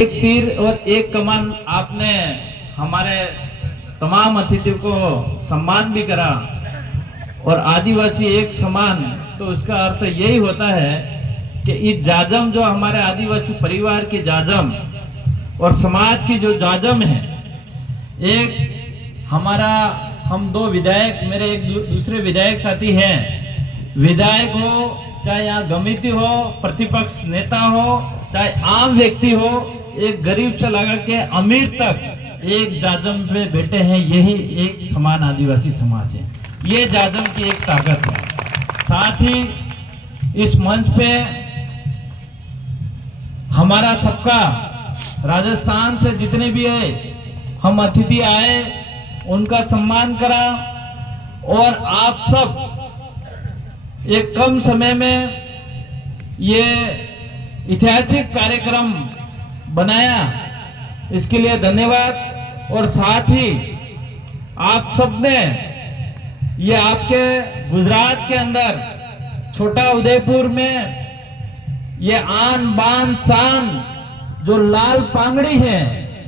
एक तीर और एक कमान आपने हमारे तमाम अतिथियों को सम्मान भी करा और आदिवासी एक समान, तो उसका अर्थ यही होता है कि इस जाजम जो हमारे आदिवासी परिवार की जाजम और समाज की जो जाजम है, एक हमारा हम दो विधायक, मेरे एक दूसरे विधायक साथी हैं, विधायक हो चाहे यहाँ गमिती हो, प्रतिपक्ष नेता हो, चाहे आम व्यक्ति हो, एक गरीब से लगा के अमीर तक एक जाजम पे बैठे हैं। यही एक समान आदिवासी समाज है, ये जाजम की एक ताकत है। साथ ही इस मंच पे हमारा सबका राजस्थान से जितने भी है हम अतिथि आए उनका सम्मान करा और आप सब एक कम समय में ये ऐतिहासिक कार्यक्रम बनाया, इसके लिए धन्यवाद। और साथ ही आप सबने ये आपके गुजरात के अंदर छोटा उदयपुर में ये आन बान शान जो लाल पागड़ी है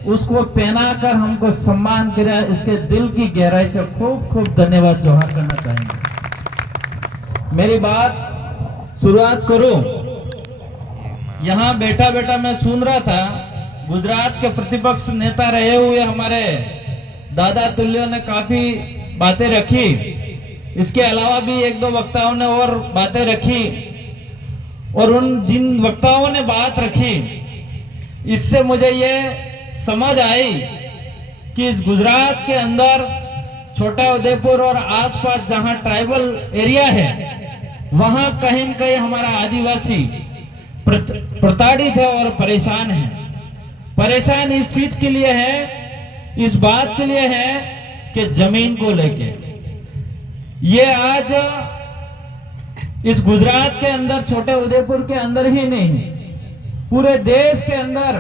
उसको पहनाकर हमको सम्मान किया, इसके दिल की गहराई से खूब खूब धन्यवाद जोहार करना चाहेंगे। मेरी बात शुरुआत करूं, यहां बैठा बैठा मैं सुन रहा था, गुजरात के प्रतिपक्ष नेता रहे हुए हमारे दादा तुल्यों ने काफी बातें रखी, इसके अलावा भी एक दो वक्ताओं ने और बातें रखी, और उन जिन वक्ताओं ने बात रखी इससे मुझे ये समझ आई कि इस गुजरात के अंदर छोटा उदयपुर और आसपास जहां ट्राइबल एरिया है वहां कहीं न कहीं हमारा आदिवासी प्रताड़ित है और परेशान है। परेशान इस चीज के लिए है, इस बात के लिए है कि जमीन को लेके ये आज इस गुजरात के अंदर, छोटे उदयपुर के अंदर ही नहीं पूरे देश के अंदर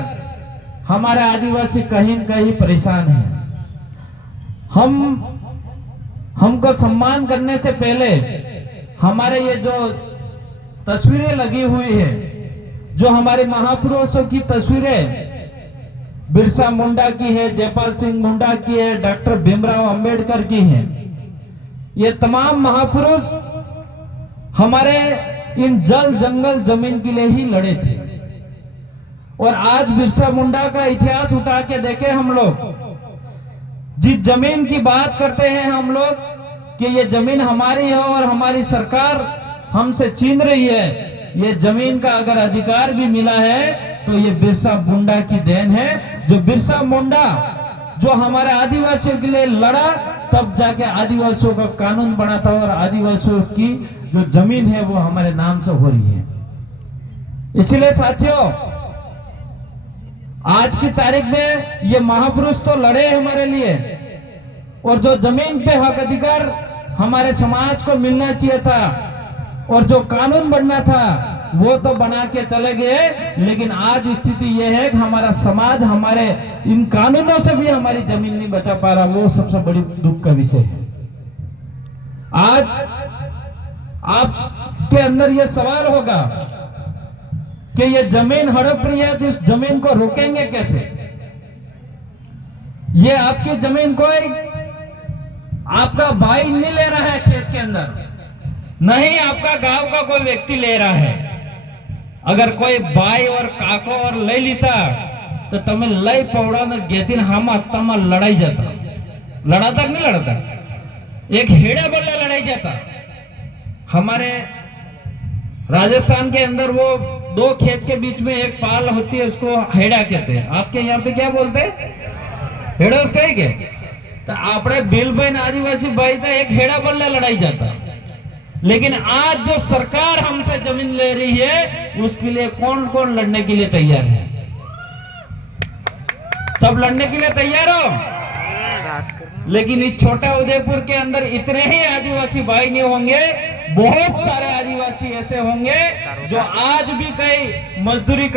हमारे आदिवासी कहीं न कहीं परेशान है। हमको सम्मान करने से पहले हमारे ये जो तस्वीरें लगी हुई है, जो हमारे महापुरुषों की तस्वीरें बिरसा मुंडा की है, जयपाल सिंह मुंडा की है, डॉक्टर भीमराव अंबेडकर की है, ये तमाम महापुरुष हमारे इन जल जंगल जमीन के लिए ही लड़े थे। और आज बिरसा मुंडा का इतिहास उठा के देखे हम लोग, जिस जमीन की बात करते हैं हम लोग कि ये जमीन हमारी है और हमारी सरकार हमसे छीन रही है, ये जमीन का अगर अधिकार भी मिला है तो ये बिरसा मुंडा की देन है। जो बिरसा मुंडा जो हमारे आदिवासियों के लिए लड़ा, तब जाके आदिवासियों का कानून बना था और आदिवासियों की जो जमीन है वो हमारे नाम से हो रही है। इसलिए साथियों, आज की तारीख में ये महापुरुष तो लड़े हमारे लिए, और जो जमीन पे हक अधिकार हमारे समाज को मिलना चाहिए था और जो कानून बनना था वो तो बना के चले गए, लेकिन आज स्थिति ये है कि हमारा समाज हमारे इन कानूनों से भी हमारी जमीन नहीं बचा पा रहा। वो सबसे बड़ी दुख का विषय है। आज आपके अंदर ये सवाल होगा कि ये जमीन हड़प रही है तो इस जमीन को रोकेंगे कैसे? ये आपकी जमीन कोई आपका भाई नहीं ले रहा है खेत के अंदर, नहीं आपका गांव का कोई व्यक्ति ले रहा है। अगर कोई भाई और काको और ले लेता तो तमें लई पौड़ा ने गेतिन हम अत्ता लड़ाई जाता, लड़ाता नहीं लड़ता, एक हेड़ा बल्ला लड़ाई जाता। हमारे राजस्थान के अंदर वो दो खेत के बीच में एक पाल होती है, उसको हेड़ा कहते हैं। आपके यहाँ पे क्या बोलते हैं? हेड़ा उसका ही क्या? तो आपने बिल बहन आदिवासी भाई था एक हेड़ा बल्ला लड़ाई जाता। लेकिन आज जो सरकार हमसे जमीन ले रही है उसके लिए कौन कौन लड़ने के लिए तैयार है? सब लड़ने के लिए तैयार हो, लेकिन इस छोटा उदयपुर के अंदर इतने ही आदिवासी भाई नहीं होंगे, बहुत सारे आदिवासी ऐसे होंगे जो आज भी कई मजदूरी